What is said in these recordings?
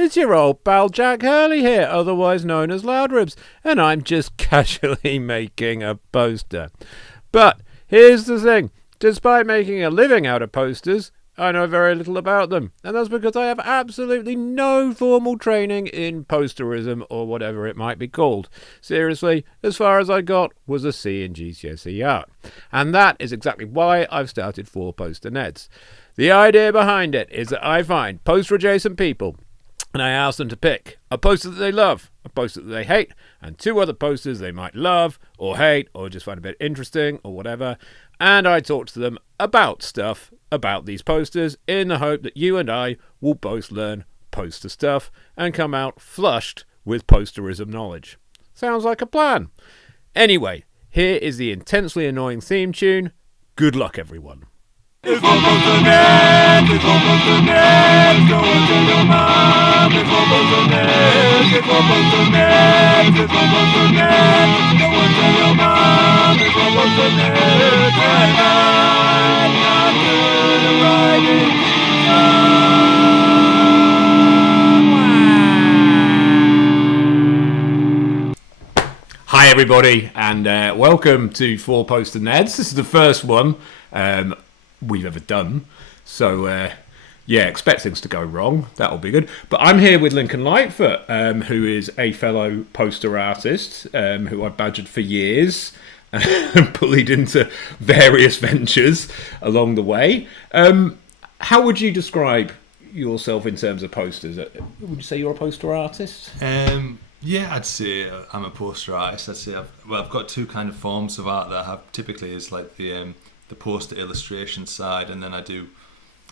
It's your old pal Jack Hurley here, otherwise known as Loudribs, and I'm just casually making a poster. But here's the thing, despite making a living out of posters, I know very little about them, and that's because I have absolutely no formal training in posterism or whatever it might be called. Seriously, as far as I got was a C in GCSE art. And that is exactly why I've started 4 Poster Neds. The idea behind it is that I find poster-adjacent people, and I ask them to pick a poster that they love, a poster that they hate, and 2 other posters they might love or hate or just find a bit interesting or whatever. And I talk to them about stuff about these posters in the hope that you and I will both learn poster stuff and come out flushed with posterism knowledge. Sounds like a plan. Anyway, here is the intensely annoying theme tune. Good luck, everyone. It's almost a net, it's almost a net, go and tell your mom. It's almost a net, it's almost a net, it's almost a net, go and tell your mom. It's almost a net, and I'm not good at writing pizza. Hi everybody, and welcome to 4 Poster Neds. This is the first one we've ever done, so expect things to go wrong. That'll be good. But I'm here with Lincoln Lightfoot, who is a fellow poster artist who I've badgered for years and bullied into various ventures along the way. How would you describe yourself in terms of posters? Would you say you're a poster artist? Yeah, I'd say I'm a poster artist. I'd say I've got 2 kind of forms of art that I have. Typically is like the poster illustration side, and then I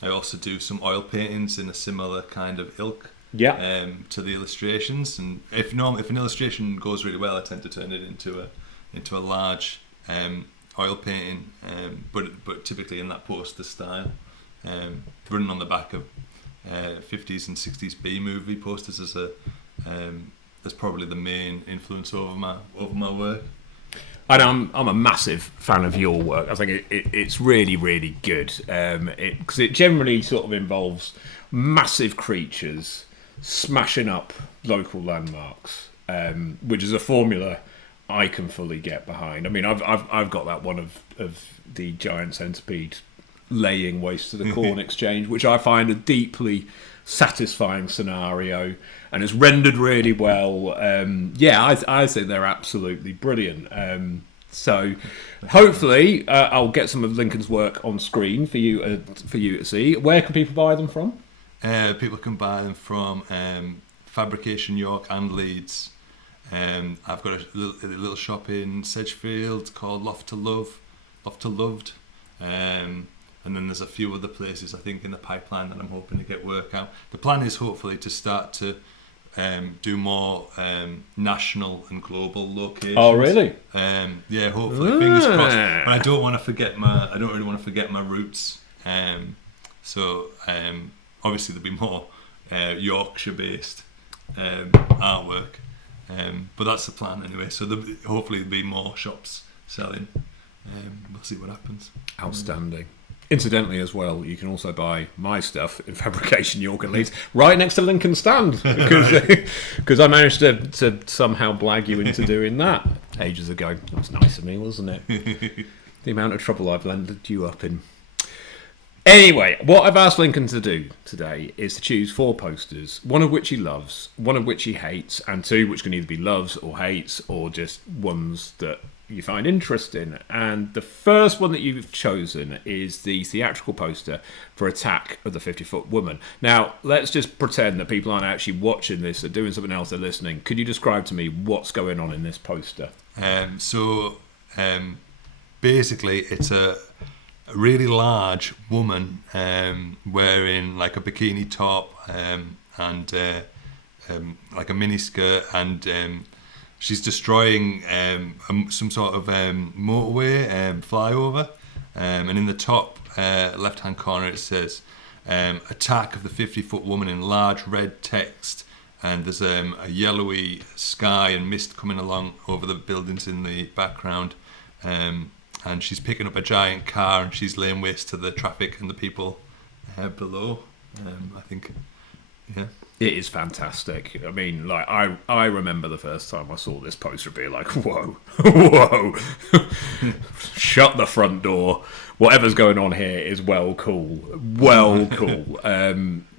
also do some oil paintings in a similar kind of ilk to the illustrations. And if an illustration goes really well, I tend to turn it into a large oil painting, but typically in that poster style, running on the back of 50s and 60s B movie posters as probably the main influence over my work. And I'm a massive fan of your work. I think it's really, really good. Because it generally sort of involves massive creatures smashing up local landmarks, which is a formula I can fully get behind. I mean, I've got that one of the giant centipede laying waste to the corn exchange, which I find a deeply satisfying scenario, and it's rendered really well. I think they're absolutely brilliant. So hopefully I'll get some of Lincoln's work on screen for you to see. Where can people buy them from? People can buy them from Fabrication York and Leeds. I've got a little shop in Sedgefield called Loft to Loved. And then there's a few other places, I think, in the pipeline that I'm hoping to get work out. The plan is hopefully to start to do more national and global locations. Oh, really? Hopefully, fingers crossed. But I don't really want to forget my roots. So obviously there'll be more Yorkshire-based artwork. But that's the plan anyway. So hopefully there'll be more shops selling. We'll see what happens. Outstanding. Incidentally, as well, you can also buy my stuff in Fabrication York and Leeds right next to Lincoln's stand, because I managed to somehow blag you into doing that ages ago. That was nice of me, wasn't it? The amount of trouble I've landed you up in. Anyway, what I've asked Lincoln to do today is to choose 4 posters, one of which he loves, one of which he hates, and 2 which can either be loves or hates, or just ones that you find interesting. And the first one that you've chosen is the theatrical poster for Attack of the 50-Foot Woman. Now, let's just pretend that people aren't actually watching this, they're doing something else, they're listening. Could you describe to me what's going on in this poster? Basically, it's a really large woman wearing like a bikini top and like a mini skirt, and she's destroying some sort of motorway flyover, and in the top left-hand corner it says "Attack of the 50-Foot Woman" in large red text, and there's a yellowy sky and mist coming along over the buildings in the background, and she's picking up a giant car and she's laying waste to the traffic and the people below. I think, yeah. It is fantastic. I mean, like, I remember the first time I saw this poster being like, whoa, whoa, shut the front door. Whatever's going on here is well cool.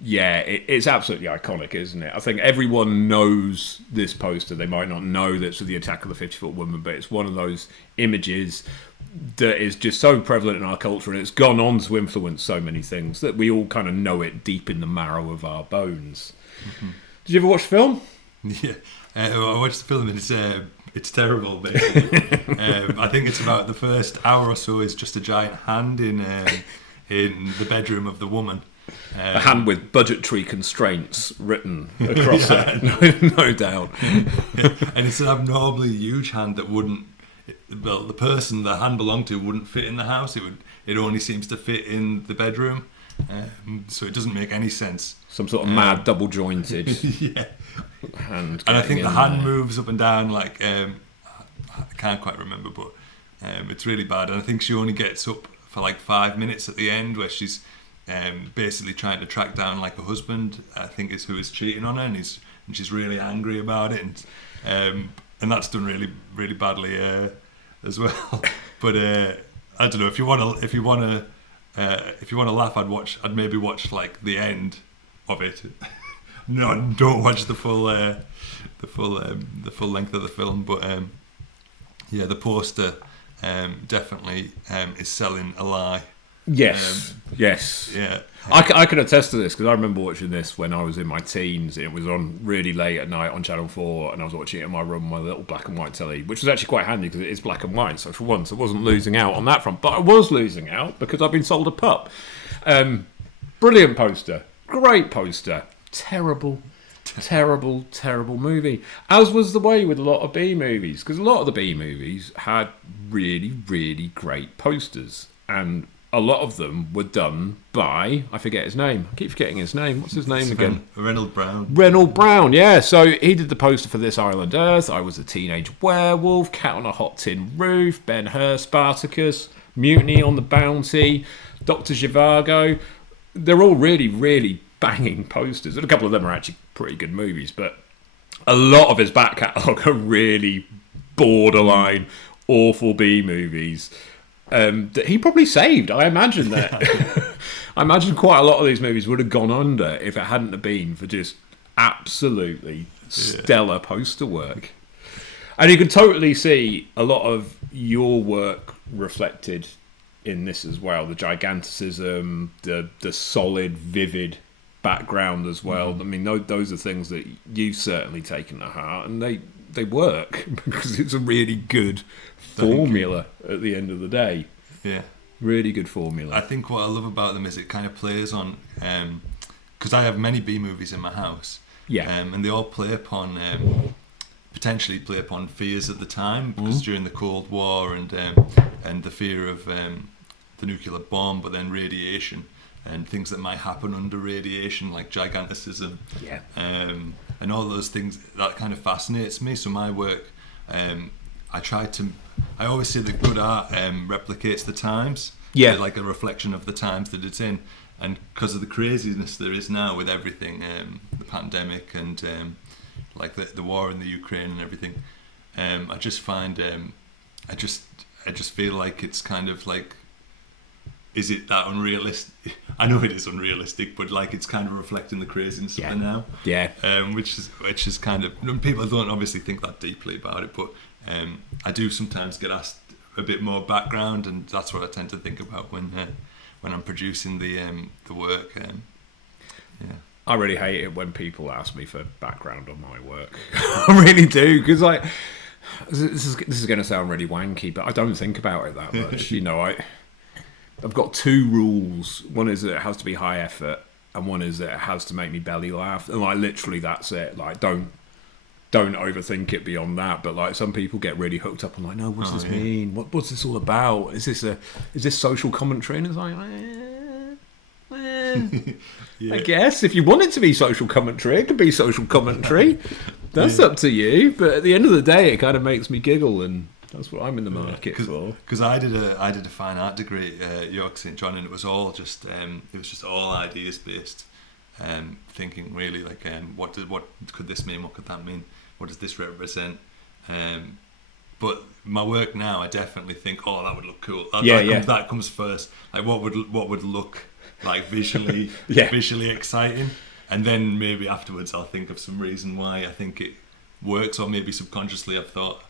It's absolutely iconic, isn't it? I think everyone knows this poster. They might not know that it's the attack of the 50-foot woman, but it's one of those images that is just so prevalent in our culture, and it's gone on to influence so many things that we all kind of know it deep in the marrow of our bones. Mm-hmm. Did you ever watch the film? Yeah, I watched the film and it's terrible, basically. I think it's about the first hour or so is just a giant hand in the bedroom of the woman. A hand with budgetary constraints written across it, no doubt. And it's an abnormally huge hand that wouldn't, well, the person the hand belonged to wouldn't fit in the house. It only seems to fit in the bedroom. So it doesn't make any sense. Some sort of mad double jointed hand. And I think the hand moves up and down like I can't quite remember, but it's really bad. And I think she only gets up for like 5 minutes at the end, where she's basically trying to track down like a husband, I think is who is cheating on her, and she's really angry about it, and that's done really, really badly as well. But I don't know, if you want to laugh, I'd maybe watch like the end of it. No, don't watch the full length of the film. But the poster definitely is selling a lie. Yes. Yeah. I can attest to this because I remember watching this when I was in my teens. It was on really late at night on Channel 4, and I was watching it in my room on my little black and white telly, which was actually quite handy because it is black and white. So for once, I wasn't losing out on that front. But I was losing out because I've been sold a pup. Brilliant poster. Great poster. Terrible movie. As was the way with a lot of B movies, because a lot of the B movies had really, really great posters, and a lot of them were done by, I forget his name. I keep forgetting his name. What's his name again? Reynold Brown, yeah. So he did the poster for This Island Earth, I Was a Teenage Werewolf, Cat on a Hot Tin Roof, Ben-Hur, Spartacus, Mutiny on the Bounty, Dr. Zhivago. They're all really, really banging posters. And a couple of them are actually pretty good movies, but a lot of his back catalogue are really borderline awful B movies. That he probably saved. I imagine that. I imagine quite a lot of these movies would have gone under if it hadn't have been for just absolutely stellar poster work. And you can totally see a lot of your work reflected in this as well. The giganticism, the solid, vivid background as well. I mean, those are things that you've certainly taken to heart, and they work because it's a really good formula at the end of the day. Yeah, really good formula. I think what I love about them is it kind of plays on, because I have many B movies in my house, and they all potentially play upon fears of the time, because during the Cold War and the fear of the nuclear bomb, but then radiation and things that might happen under radiation, like giganticism, and all those things, that kind of fascinates me. So my work, I always say that good art replicates the times, like a reflection of the times that it's in. And because of the craziness there is now with everything, the pandemic and like the war in the Ukraine and everything, I just find I just feel like it's kind of like, is it that unrealistic? I know it is unrealistic, but like it's kind of reflecting the craziness of it now. Yeah. Which is kind of, people don't obviously think that deeply about it, but I do sometimes get asked a bit more background, and that's what I tend to think about when I'm producing the work. I really hate it when people ask me for background on my work. I really do, because like this is going to sound really wanky, but I don't think about it that much. You know, I've got two rules. One is that it has to be high effort, and one is that it has to make me belly laugh. And like literally, that's it. Like don't overthink it beyond that. But like some people get really hooked up and like, no, what's this mean? What's this all about? Is this social commentary? And it's like, I guess if you want it to be social commentary, it could be social commentary. That's up to you. But at the end of the day, it kind of makes me giggle, and that's what I'm in the market for. Because I did a fine art degree at York St John, and it was all just all ideas based. thinking really like, what could this mean? What could that mean? What does this represent? But my work now, I definitely think, oh, that would look cool. That comes first. Like, what would look like visually visually exciting, and then maybe afterwards I'll think of some reason why I think it works, or maybe subconsciously I've thought.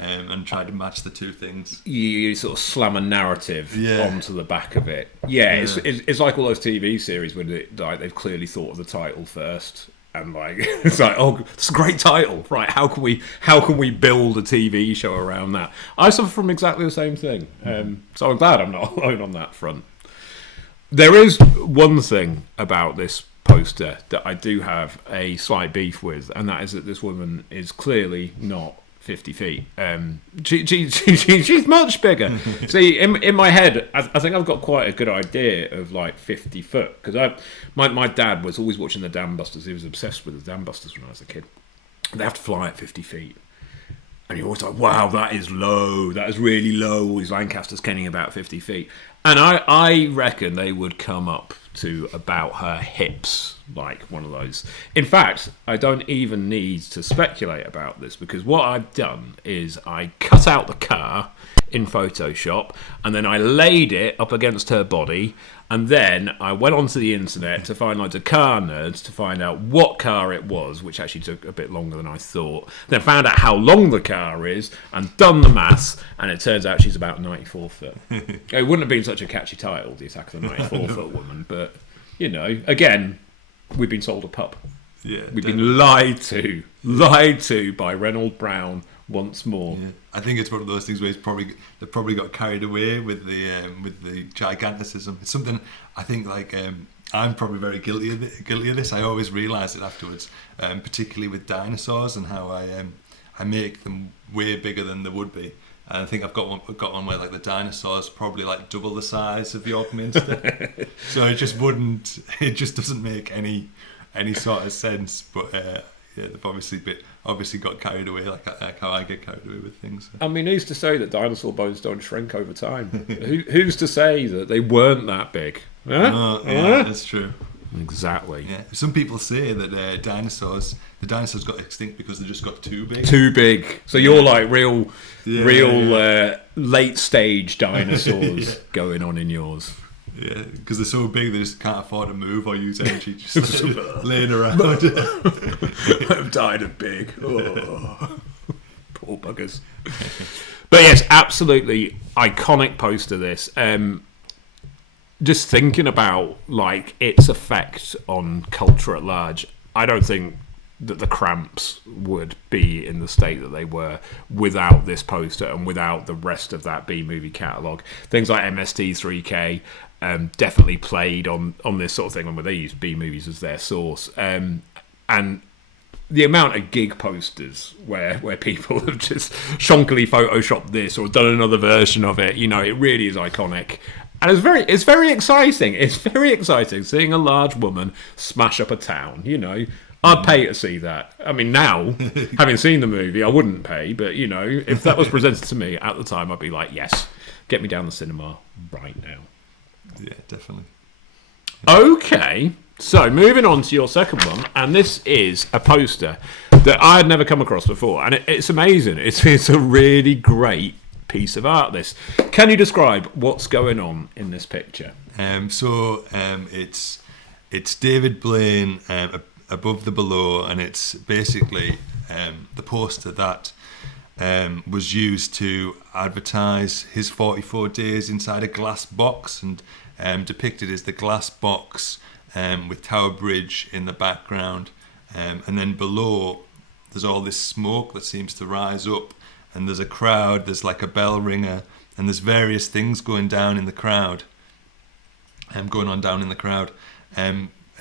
And try to match the two things. You sort of slam a narrative onto the back of it. Yeah. It's like all those TV series where they've clearly thought of the title first, and like it's like, oh, it's a great title, right? How can we build a TV show around that? I suffer from exactly the same thing, so I'm glad I'm not alone on that front. There is one thing about this poster that I do have a slight beef with, and that is that this woman is clearly not 50 feet. She's much bigger. See, in my head, I think I've got quite a good idea of like 50 foot, because my dad was always watching the Dam Busters. He was obsessed with the Dam Busters when I was a kid. They have to fly at 50 feet. And you're always like, wow, that is low. That is really low. All these Lancasters kenning about 50 feet. And I reckon they would come up to about her hips, like one of those. In fact, I don't even need to speculate about this, because what I've done is I cut out the car in Photoshop, and then I laid it up against her body, and then I went onto the internet to find loads of car nerds to find out what car it was, which actually took a bit longer than I thought. Then found out how long the car is and done the maths, and it turns out she's about 94 foot. It wouldn't have been such a catchy title, The Attack of the 94 Foot Woman, but, you know, again, we've been sold a pup. Yeah, we've been lied to by Reynold Brown once more. Yeah. I think it's one of those things where they probably got carried away with the giganticism. It's something I think like I'm probably very guilty of this. I always realise it afterwards, particularly with dinosaurs and how I make them way bigger than they would be. And I think I've got one where like the dinosaurs probably like double the size of York Minster, so it just doesn't make any sort of sense. But they've obviously got carried away, like how I get carried away with things. I mean, who's to say that dinosaur bones don't shrink over time? Who's to say that they weren't that big? Huh? Yeah, that's true. Exactly. Yeah. Some people say that the dinosaurs got extinct because they just got too big. Too big. So you're like real late stage dinosaurs going on in yours. Yeah, because they're so big they just can't afford to move or use energy, just laying around. I've died of big. Oh. Poor buggers. But yes, absolutely iconic poster this. Just thinking about like its effect on culture at large, I don't think that the Cramps would be in the state that they were without this poster and without the rest of that B-movie catalogue. Things like MST3K definitely played on this sort of thing, when they used B-movies as their source. And the amount of gig posters where people have just shonkily photoshopped this or done another version of it, you know, it really is iconic. And it's very exciting. It's very exciting seeing a large woman smash up a town, you know. I'd pay to see that. I mean, now, having seen the movie, I wouldn't pay, but, you know, if that was presented to me at the time, I'd be like, yes, get me down the cinema right now. Yeah, definitely. Okay, so moving on to your second one, and this is a poster that I had never come across before, and it's amazing. It's a really great piece of art, this. Can you describe what's going on in this picture? It's David Blaine above the below, and it's basically the poster that was used to advertise his 44 days inside a glass box, and depicted as the glass box with Tower Bridge in the background, and then below there's all this smoke that seems to rise up, and there's a crowd, there's like a bell ringer, and there's various things going down in the crowd, and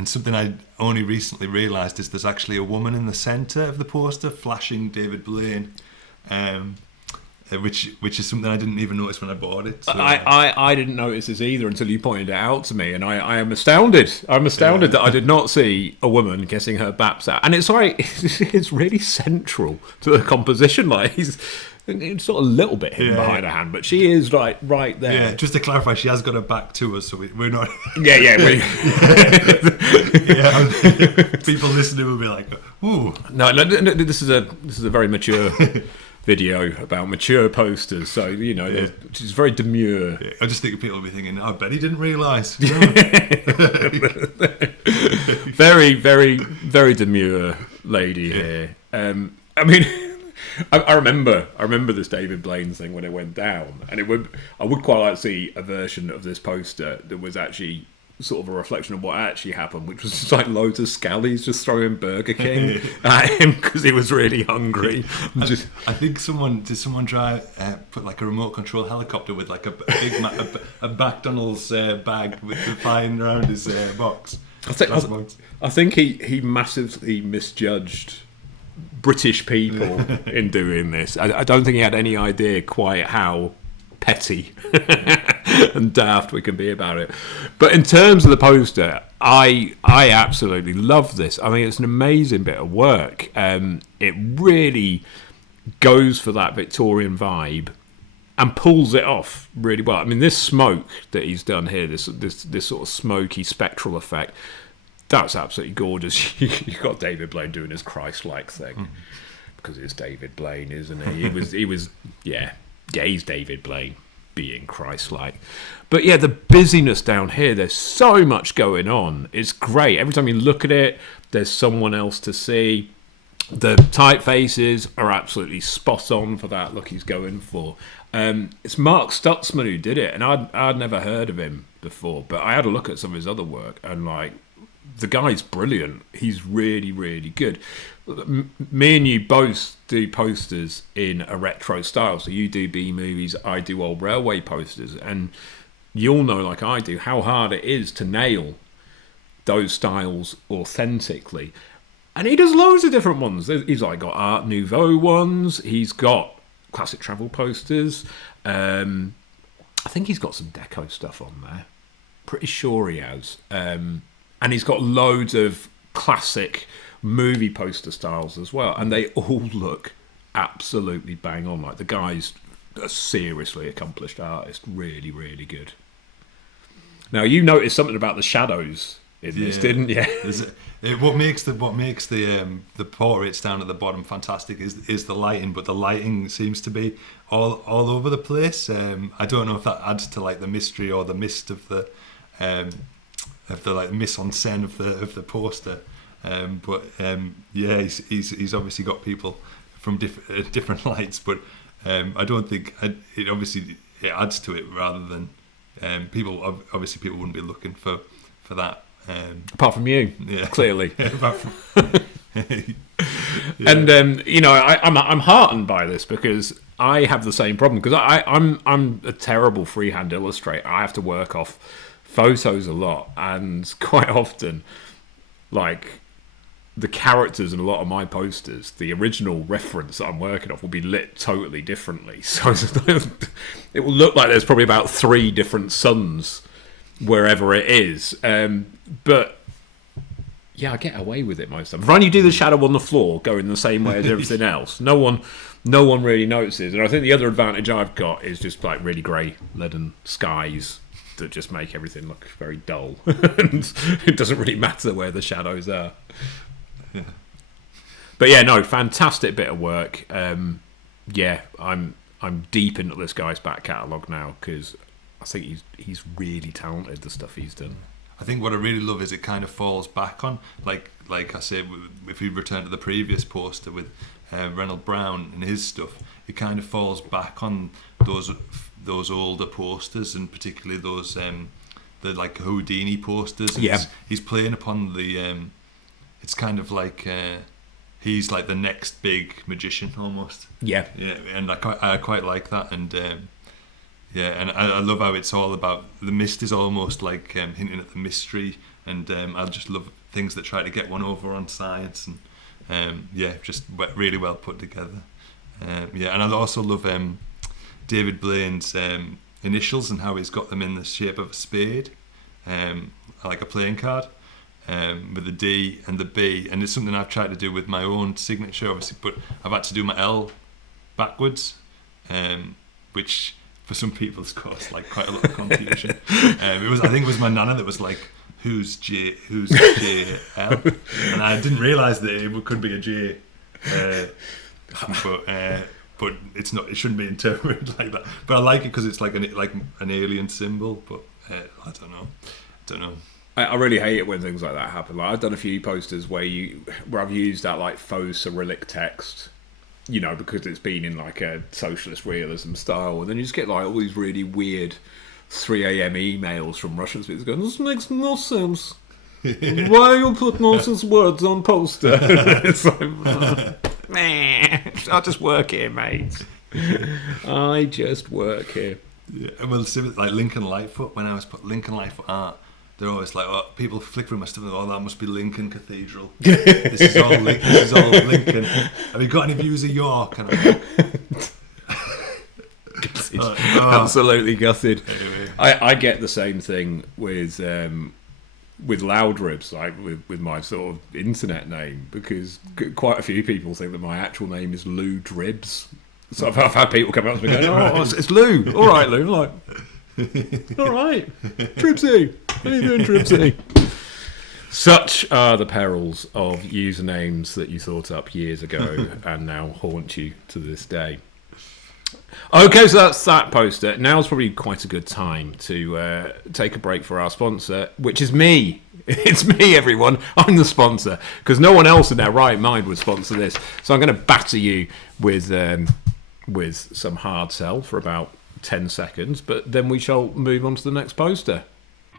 something I only recently realised is there's actually a woman in the centre of the poster flashing David Blaine, which is something I didn't even notice when I bought it. So. I didn't notice this either until you pointed it out to me, and I am astounded. I'm astounded that I did not see a woman getting her baps out, and it's like it's really central to the composition. Like It's sort of a little bit hidden behind her hand, but she is like right there. Yeah, just to clarify, she has got her back to us, so we're not. Yeah. People listening will be like, "Ooh." No, this is a very mature video about mature posters. So she's very demure. Yeah, I just think people will be thinking, "I bet he didn't realise." Very, very, very demure lady here. I mean. I remember this David Blaine thing when it went down, and I would quite like to see a version of this poster that was actually sort of a reflection of what actually happened, which was just like loads of scallies just throwing Burger King at him because he was really hungry. I think someone try put like a remote control helicopter with like a big a McDonald's bag with the flying around his box. I think he massively misjudged British people in doing this. I don't think he had any idea quite how petty and daft we can be about it. But in terms of the poster, I absolutely love this. I mean, it's an amazing bit of work. It really goes for that Victorian vibe and pulls it off really well. I mean, this smoke that he's done here, this sort of smoky spectral effect, that's absolutely gorgeous. You've got David Blaine doing his Christ-like thing because it's David Blaine, isn't he? He's David Blaine being Christ-like. But yeah, the busyness down here, there's so much going on. It's great. Every time you look at it, there's someone else to see. The typefaces are absolutely spot on for that look he's going for. It's Mark Stutzman who did it, and I'd never heard of him before, but I had a look at some of his other work, and like, the guy's brilliant. He's really, really good. Me and you both do posters in a retro style. So you do B movies, I do old railway posters. And you'll know, like I do, how hard it is to nail those styles authentically. And he does loads of different ones. He's like got Art Nouveau ones. He's got classic travel posters. I think he's got some deco stuff on there. Pretty sure he has. And he's got loads of classic movie poster styles as well. And they all look absolutely bang on. Like, the guy's a seriously accomplished artist. Really, really good. Now, you noticed something about the shadows in this, didn't you? What makes the portraits down at the bottom fantastic is the lighting, but the lighting seems to be all over the place. I don't know if that adds to like the mystery or the mist of the like mise en scène of the poster, but he's obviously got people from different lights, but I don't think it obviously it adds to it rather than people wouldn't be looking for that. Apart from you, clearly. And I'm heartened by this because I have the same problem, because I'm a terrible freehand illustrator. I have to work off photos a lot, and quite often, like, the characters in a lot of my posters, the original reference that I'm working off will be lit totally differently. So it will look like there's probably about 3 different suns wherever it is. But yeah, I get away with it most of the time. When you do the shadow on the floor going the same way as everything else, no one really notices. And I think the other advantage I've got is just like really grey leaden skies that just make everything look very dull. And it doesn't really matter where the shadows are. Yeah. But yeah, no, fantastic bit of work. I'm deep into this guy's back catalogue now, because I think he's really talented, the stuff he's done. I think what I really love is it kind of falls back on, like I said, if we return to the previous poster with Reynold Brown and his stuff, it kind of falls back on those older posters, and particularly those the like Houdini posters. Yeah, he's playing upon the it's kind of like he's like the next big magician almost. Yeah, and I quite like that, and and I love how it's all about the mist is almost like hinting at the mystery, and I just love things that try to get one over on science, and just really well put together. And I also love David Blaine's initials and how he's got them in the shape of a spade, like a playing card, with the D and the B, and it's something I've tried to do with my own signature, obviously, but I've had to do my L backwards, which for some people has caused like quite a lot of confusion. I think it was my nana that was like, who's JL, and I didn't realise that it could be a J, but it's not. It shouldn't be interpreted like that. But I like it because it's like an alien symbol. But I don't know. I really hate it when things like that happen. Like I've done a few posters where I've used that like faux Cyrillic text, you know, because it's been in like a socialist realism style, and then you just get like all these really weird 3 a.m. emails from Russian speakers going, "This makes no sense. Why you put nonsense words on poster?" It's like, I just work here, mate. I just work here. Yeah, well, like Lincoln Lightfoot. When I was put Lincoln Lightfoot art, they're always like, oh, people flick through my stuff and go, oh, that must be Lincoln Cathedral. This is all Lincoln. Have you got any views of York? And absolutely gutted. Anyway. I get the same thing with loud ribs, like with my sort of internet name, because quite a few people think that my actual name is Lou Dribs. So I've had people come up to me going, "Oh, it's Lou. All right, Lou." I'm like, "All right, Tribsy. How you doing, Tribsy?" Such are the perils of usernames that you thought up years ago and now haunt you to this day. Okay, so that's that poster. Now's probably quite a good time to take a break for our sponsor, which is me. It's me, everyone. I'm the sponsor, because no one else in their right mind would sponsor this. So I'm going to batter you with some hard sell for about 10 seconds, but then we shall move on to the next poster.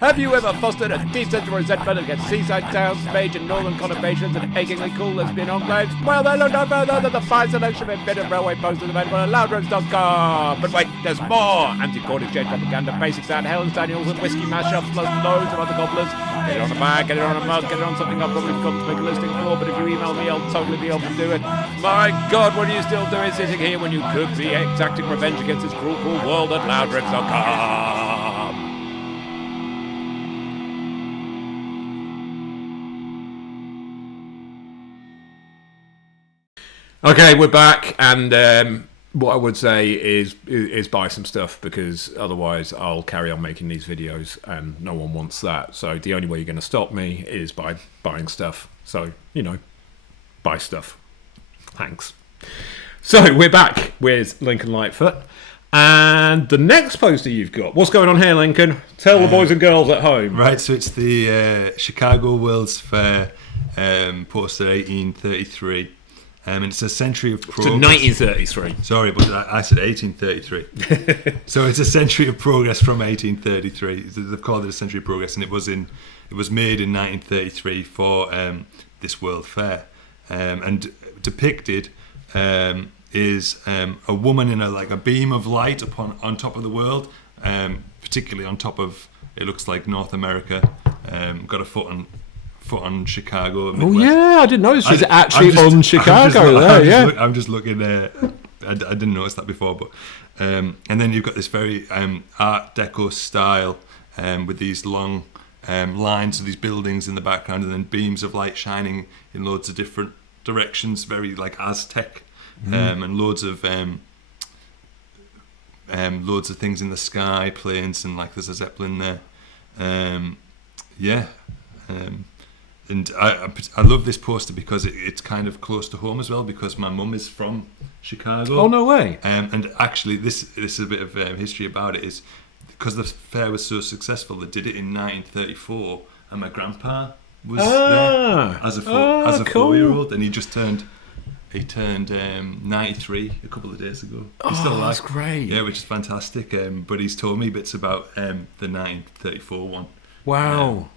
Have you ever fostered a decent resentment against seaside towns, beige and northern conurbations, and achingly cool lesbian enclaves? Well, then look no further than the fine selection of embedded railway posters available at loudribs.com. But wait, there's more! Anti-court exchange propaganda, basic sound, Helen Daniels, and whiskey mashups, plus loads of other gobblers. Get it on a bag, get it on a mug, get it on something I've probably forgotten to make a listing for, but if you email me, I'll totally be able to do it. My God, what are you still doing sitting here when you could be exacting revenge against this cruel world at loudribs.com? Okay, we're back, and what I would say is buy some stuff, because otherwise I'll carry on making these videos, and no one wants that. So the only way you're going to stop me is by buying stuff. So, you know, buy stuff. Thanks. So we're back with Lincoln Lightfoot, and the next poster you've got. What's going on here, Lincoln? Tell the boys and girls at home. Right, so it's the Chicago World's Fair poster 1833. And it's a century of progress. So 1933. Sorry, but I said 1833. So it's a century of progress from 1833. They've called it a century of progress, and it was made in 1933 for this World Fair. And depicted is a woman in a beam of light on top of the world, particularly on top of, it looks like, North America. Got a foot on Chicago. Midwest. Oh yeah, I didn't notice she's actually on Chicago there. I'm just looking there. I didn't notice that before, but and then you've got this very Art Deco style with these long lines of these buildings in the background, and then beams of light shining in loads of different directions, very like Aztec, and loads of things in the sky, planes, and like there's a Zeppelin there. And I love this poster because it's kind of close to home as well, because my mum is from Chicago. Oh, no way. And actually, this is a bit of history about it, is because the fair was so successful, they did it in 1934, and my grandpa was there as a 4-year-old, and he turned 93 a couple of days ago. He's still alive. That's great. Yeah, which is fantastic. But he's told me bits about the 1934 one. Wow.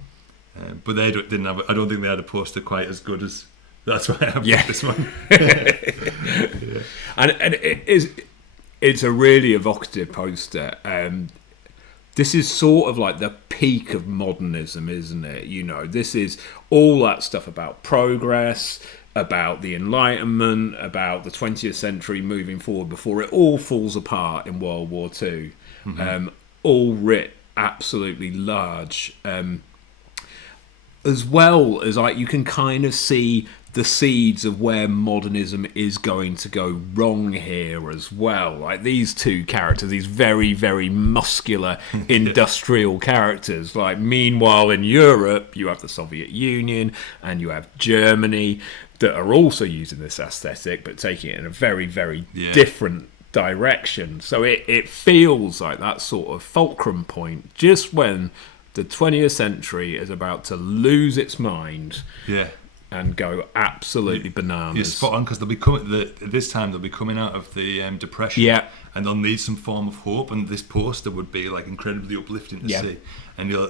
But they didn't have. I don't think they had a poster quite as good as. That's why I have this one. Yeah. And it's a really evocative poster. This is sort of like the peak of modernism, isn't it? You know, this is all that stuff about progress, about the Enlightenment, about the 20th century moving forward before it all falls apart in World War II. All writ absolutely large. as well as like you can kind of see the seeds of where modernism is going to go wrong here as well. Like these two characters, these very, very muscular industrial characters. Like meanwhile in Europe, you have the Soviet Union and you have Germany that are also using this aesthetic, but taking it in a very, very different direction. So it feels like that sort of fulcrum point just when the 20th century is about to lose its mind. Yeah. And go absolutely bananas. You're spot on, because they'll be coming. This time they'll be coming out of the depression, and they'll need some form of hope. And this poster would be like incredibly uplifting to see. And you'll,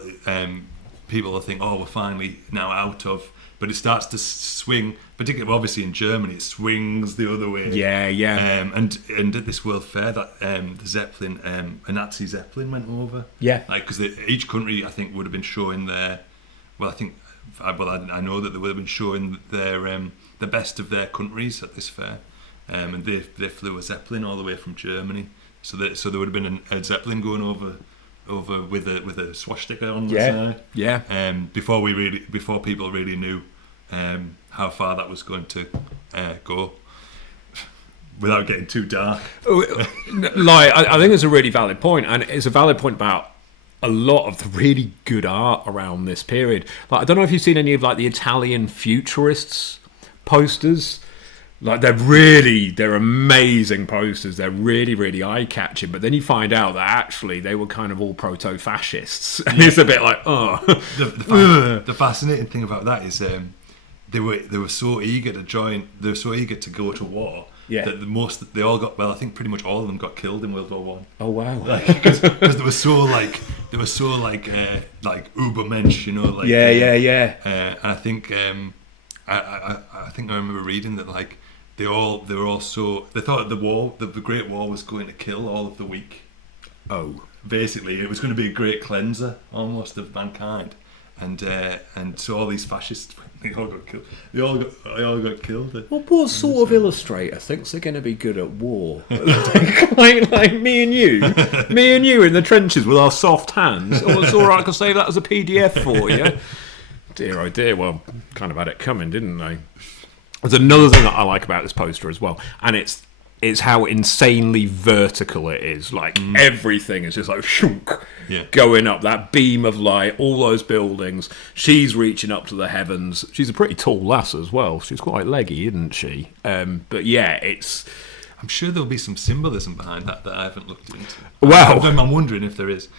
people will think, "Oh, we're finally now out of." But it starts to swing, particularly obviously in Germany, it swings the other way. And at this World Fair, that the Zeppelin, a Nazi Zeppelin went over. Yeah. Like because each country I think would have been showing their. I know that they would have been showing their the best of their countries at this fair, and they flew a Zeppelin all the way from Germany. So there would have been a Zeppelin going over with a swastika on the side. Yeah. Before people really knew how far that was going to go, without getting too dark. Like I think it's a really valid point, and it's a valid point about a lot of the really good art around this period. Like I don't know if you've seen any of like the Italian futurists posters. Like they're amazing posters. They're really, really eye-catching. But then you find out that actually they were kind of all proto-fascists, and it's a bit like, The fascinating thing about that is they were so eager to join. They were so eager to go to war. Yeah. That they all got. Well, I think pretty much all of them got killed in World War One. Oh wow! Because they were so like ubermensch, you know. Like, and I think I think I remember reading that like they were all so they thought the Great War was going to kill all of the weak. Oh. Basically, it was going to be a great cleanser almost of mankind. And so all these fascists, they all got killed. They all got killed. Well, what sort of illustrator thinks they're going to be good at war? like me and you in the trenches with our soft hands. Oh, it's all right. I can save that as a PDF for you. Dear, oh dear. Well, kind of had it coming, didn't they? There's another thing that I like about this poster as well, and it's how insanely vertical it is. Like everything is just like shunk, going up that beam of light, all those buildings. She's reaching up to the heavens. She's a pretty tall lass as well. She's quite leggy, isn't she? But yeah, it's. I'm sure there'll be some symbolism behind that I haven't looked into. Well, I'm wondering if there is.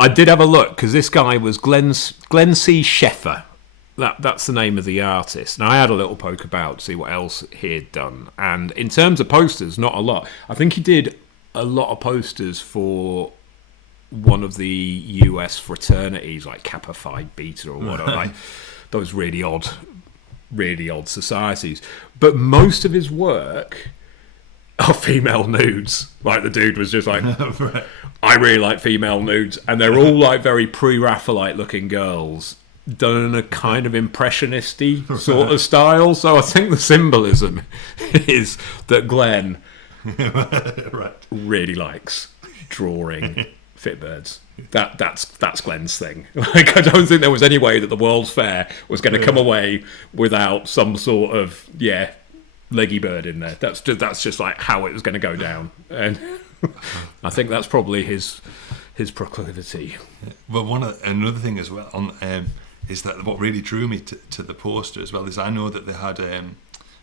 I did have a look because this guy was Glenn C. Sheffer. That's the name of the artist. Now, I had a little poke about to see what else he'd done. And in terms of posters, not a lot. I think he did a lot of posters for one of the US fraternities, like Kappa Phi Beta or whatever, like those really odd societies. But most of his work are female nudes. Like the dude was just like, right. I really like female nudes. And they're all like very pre-Raphaelite looking girls, done in a kind of impressionist-y sort of style. So I think the symbolism is that Glenn really likes drawing Fitbirds. That's Glenn's thing. Like I don't think there was any way that the World's Fair was going to come away without some sort of leggy bird in there. That's just like how it was going to go down, and I think that's probably his proclivity. But another thing as well is that what really drew me to the poster as well is I know that they had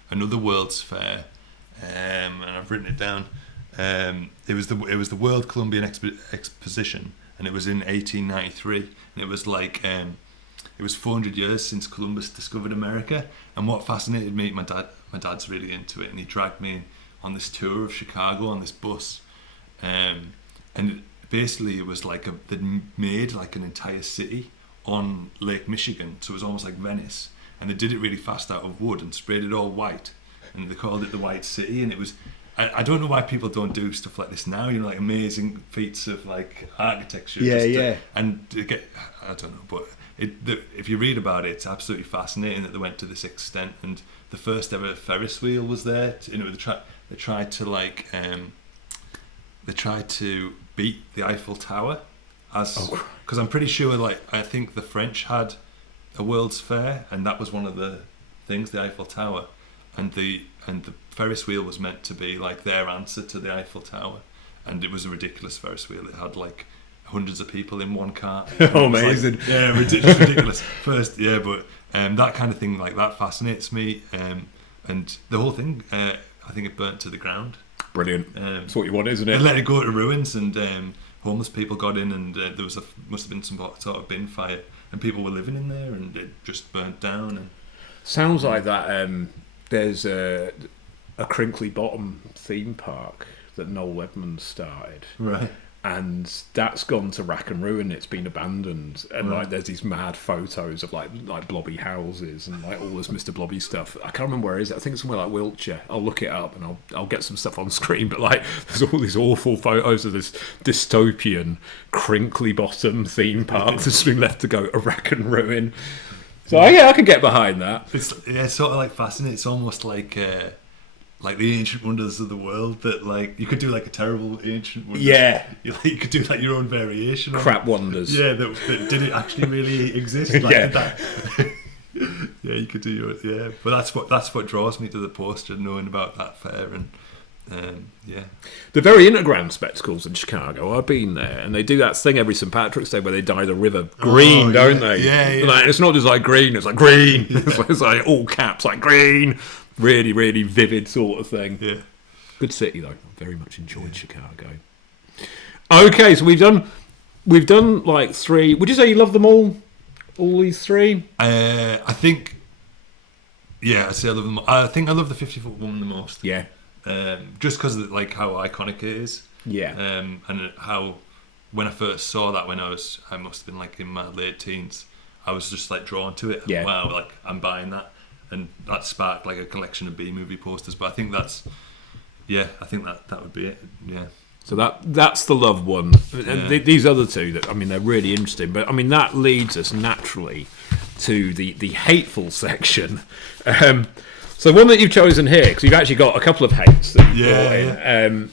another World's Fair, and I've written it down. It was the World Columbian Exposition, and it was in 1893, and it was like it was 400 years since Columbus discovered America. And what fascinated me, my dad's really into it, and he dragged me on this tour of Chicago on this bus, and basically it was like they'd made like an entire city on Lake Michigan, so it was almost like Venice, and they did it really fast out of wood and sprayed it all white, and they called it the White City. And it was, I don't know why people don't do stuff like this now, you know, like amazing feats of like architecture. And to get, I don't know, but if you read about it, it's absolutely fascinating that they went to this extent. And the first ever Ferris wheel was there. They tried to beat the Eiffel Tower, because I'm pretty sure, like I think the French had a World's Fair, and that was one of the things, the Eiffel Tower, and the Ferris wheel was meant to be like their answer to the Eiffel Tower, and it was a ridiculous Ferris wheel. It had like hundreds of people in one car. Oh, amazing! Like, yeah, ridiculous. First, yeah, but that kind of thing like that fascinates me, and the whole thing. I think it burnt to the ground. Brilliant. That's what you want, isn't it? And let it go to ruins, and homeless people got in, and there was must have been some sort of bin fire, and people were living in there, and it just burnt down. And sounds like that. There's a Crinkly Bottom theme park that Noel Edmonds started, right. And that's gone to rack and ruin. It's been abandoned, and Right. like there's these mad photos of like blobby houses and like all this Mr. Blobby stuff. I can't remember where it is. I think it's somewhere like Wiltshire. I'll look it up and I'll get some stuff on screen. But like there's all these awful photos of this dystopian Crinkly Bottom theme park that's been left to go to rack and ruin. So yeah, I can get behind that. It's sort of like fascinating. It's almost like the ancient wonders of the world that like you could do like a terrible ancient wonder. Yeah. You could do like your own variation. Crap wonders. Yeah, that did it actually really exist? Like, Yeah. did that? Yeah, you could do your but that's what draws me to the poster, knowing about that fair and yeah. The very underground spectacles in Chicago, I've been there, and they do that thing every St. Patrick's Day where they dye the river green, don't they? Yeah, yeah. Like, it's not just like green, it's like green. It's like all caps, like green. Really, really vivid sort of thing. Yeah. Good city, though. I very much enjoyed Chicago. Okay, so we've done like 3. Would you say you love them all? All these 3? I think, yeah, I'd say I love them. I think I love the 50-foot one the most. Yeah. Just because of like how iconic it is. Yeah. And how when I first saw that I must have been like in my late teens, I was just like drawn to it. Yeah. Wow, like I'm buying that, and that sparked like a collection of B-movie posters. But I think that would be it. Yeah. So that's the love one. And these other 2 that they're really interesting. But that leads us naturally to the hateful section. So one that you've chosen here, because you've actually got a couple of hates that you brought in.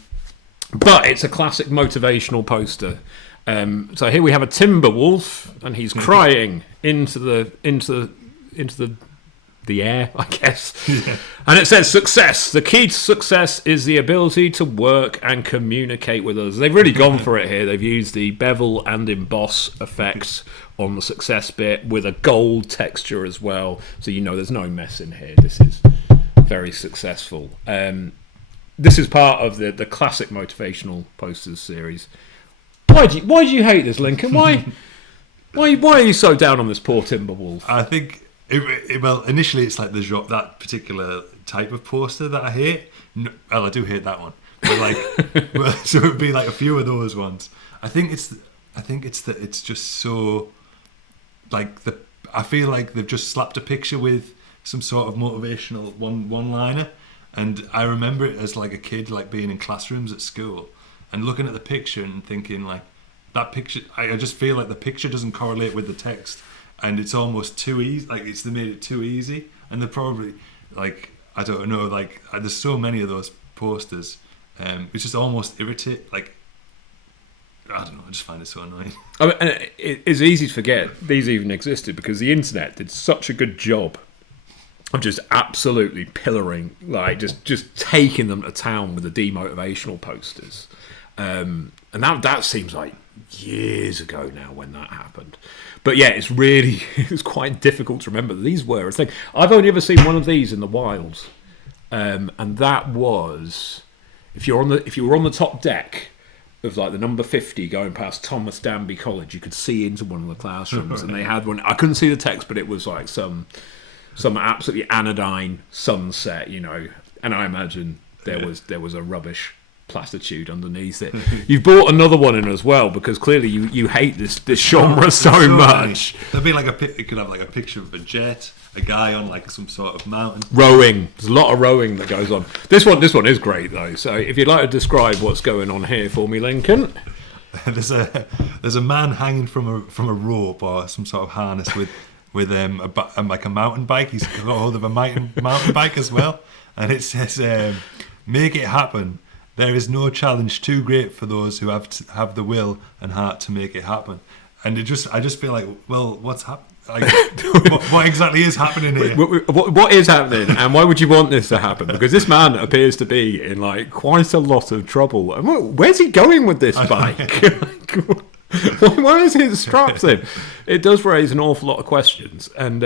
But it's a classic motivational poster. So here we have a timber wolf, and he's crying into the air, I guess. Yeah. And it says, success. The key to success is the ability to work and communicate with others. They've really gone for it here. They've used the bevel and emboss effects on the success bit with a gold texture as well. So there's no mess in here. This is very successful. This is part of the classic motivational posters series. Why do you hate this, Lincoln? Why are you so down on this poor timber wolf? I think well, initially it's like that particular type of poster that I hate. Well, I do hate that one, but like, so it would be like a few of those ones. I think it's that it's just so like I feel like they've just slapped a picture with some sort of motivational one-liner, and I remember it as like a kid, like being in classrooms at school and looking at the picture and thinking like that picture. I just feel like the picture doesn't correlate with the text. And it's almost too easy. Like they made it too easy, and they're probably like I don't know. Like there's so many of those posters. It's just almost irritate. Like I don't know. I just find it so annoying. And it's easy to forget these even existed because the internet did such a good job of just absolutely pillaring, like just taking them to town with the demotivational posters. And that seems like years ago now when that happened. But yeah, it's quite difficult to remember that these were a thing. I've only ever seen one of these in the wild, and that was if you were on the top deck of like the number 50 going past Thomas Danby College, you could see into one of the classrooms, and they had one. I couldn't see the text, but it was like some absolutely anodyne sunset, and I imagine there was a rubbish platitude underneath it. You've brought another one in as well because clearly you hate this genre so much. There'd be like it could have like a picture of a jet, a guy on like some sort of mountain. Rowing. There's a lot of rowing that goes on. This one is great though. So if you'd like to describe what's going on here for me, Lincoln. There's a man hanging from a rope or some sort of harness with like a mountain bike. He's got hold of a mountain bike as well, and it says, "Make it happen. There is no challenge too great for those who have the will and heart to make it happen." And I just feel like, well, What exactly is happening here? What is happening, and why would you want this to happen? Because this man appears to be in like quite a lot of trouble. And where's he going with this bike? Why is he strapped in? It does raise an awful lot of questions. And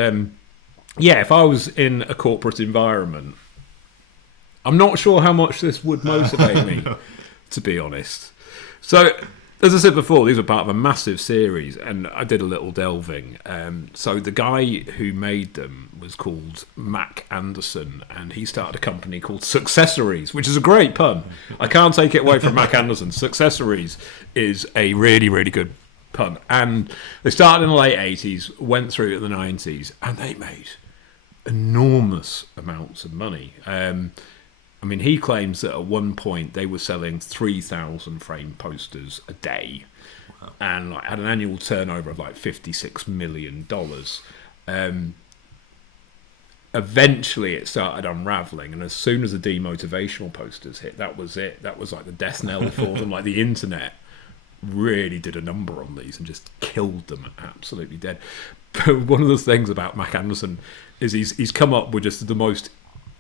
if I was in a corporate environment, I'm not sure how much this would motivate me, to be honest. So, as I said before, these are part of a massive series, and I did a little delving. So the guy who made them was called Mac Anderson, and he started a company called Successories, which is a great pun. I can't take it away from Mac Anderson. Successories is a really, really good pun. And they started in the late 80s, went through to the 90s, and they made enormous amounts of money. I mean, he claims that at one point they were selling 3,000 frame posters a day, and like had an annual turnover of like $56 million. Eventually, it started unraveling, and as soon as the demotivational posters hit, that was it. That was like the death knell for them. Like the internet really did a number on these and just killed them absolutely dead. But one of the things about Mac Anderson is he's come up with just the most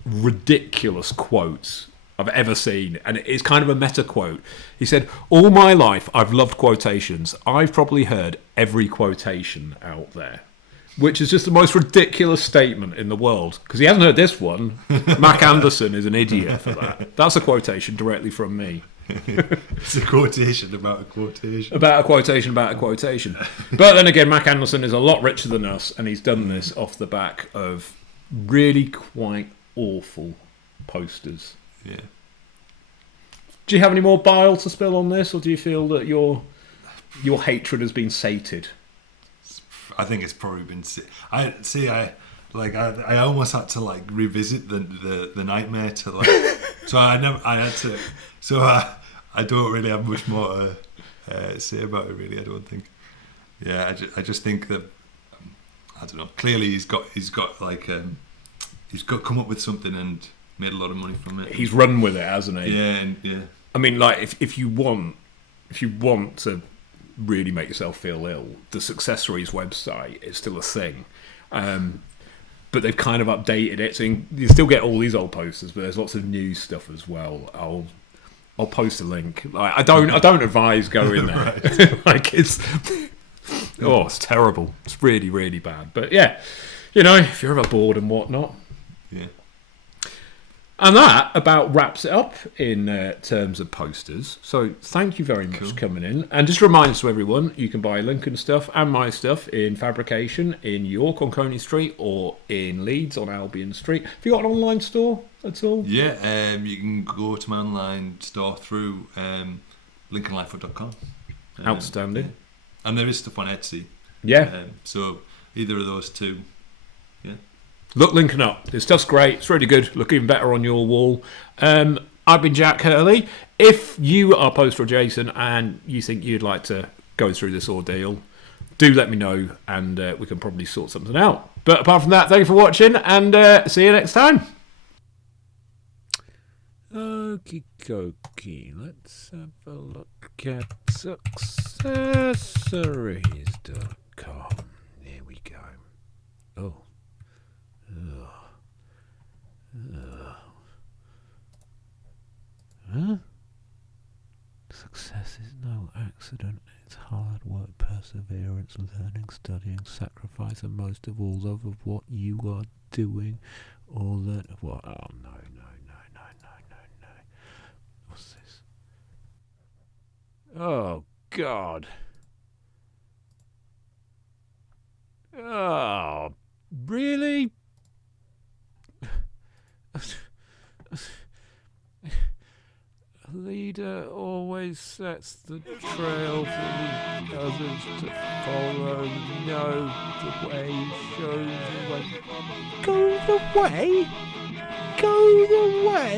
ridiculous quotes I've ever seen, and it's kind of a meta quote. He said, "All my life I've loved quotations. I've probably heard every quotation out there," which is just the most ridiculous statement in the world, because he hasn't heard this one. Mac Anderson is an idiot for that. That's a quotation directly from me. It's a quotation about a quotation. About a quotation about a quotation. But then again, Mac Anderson is a lot richer than us, and he's done this off the back of really quite awful posters. Yeah. Do you have any more bile to spill on this, or do you feel that your hatred has been sated? I think it's probably been. I almost had to like revisit the nightmare to like. So I had to. So I don't really have much more to say about it. Really, I don't think. Yeah, I just think that I don't know. Clearly, he's got like. He's got come up with something and made a lot of money from it. He's run with it, hasn't he? Yeah. I mean, like if you want to really make yourself feel ill, the Successories website is still a thing, but they've kind of updated it, so you still get all these old posters, but there's lots of new stuff as well. I'll post a link. Like, I don't advise going there. Like it's terrible. It's really, really bad. But yeah, if you're ever bored and whatnot. Yeah. And that about wraps it up in terms of posters. So thank you very much for coming in. And just a reminder to everyone, you can buy Lincoln stuff and my stuff in Fabrication in York on Coney Street or in Leeds on Albion Street. Have you got an online store at all? Yeah, you can go to my online store through LincolnLightfoot.com. Outstanding. Yeah. And there is stuff on Etsy. Yeah. So either of those two. Yeah. Look Lincoln up. This stuff's great. It's really good. Look even better on your wall. I've been Jack Hurley. If you are poster adjacent and you think you'd like to go through this ordeal, do let me know and we can probably sort something out. But apart from that, thank you for watching and see you next time. Okie dokie. Let's have a look at Successories.com. Here we go. Oh. Huh? Success is no accident. It's hard work, perseverance, learning, studying, sacrifice, and most of all, love of what you are doing or learn. What? Oh, no. What's this? Oh, God. Oh, really? A leader always sets the trail for the others to follow. No, the way shows the way. Go the way? Go the way?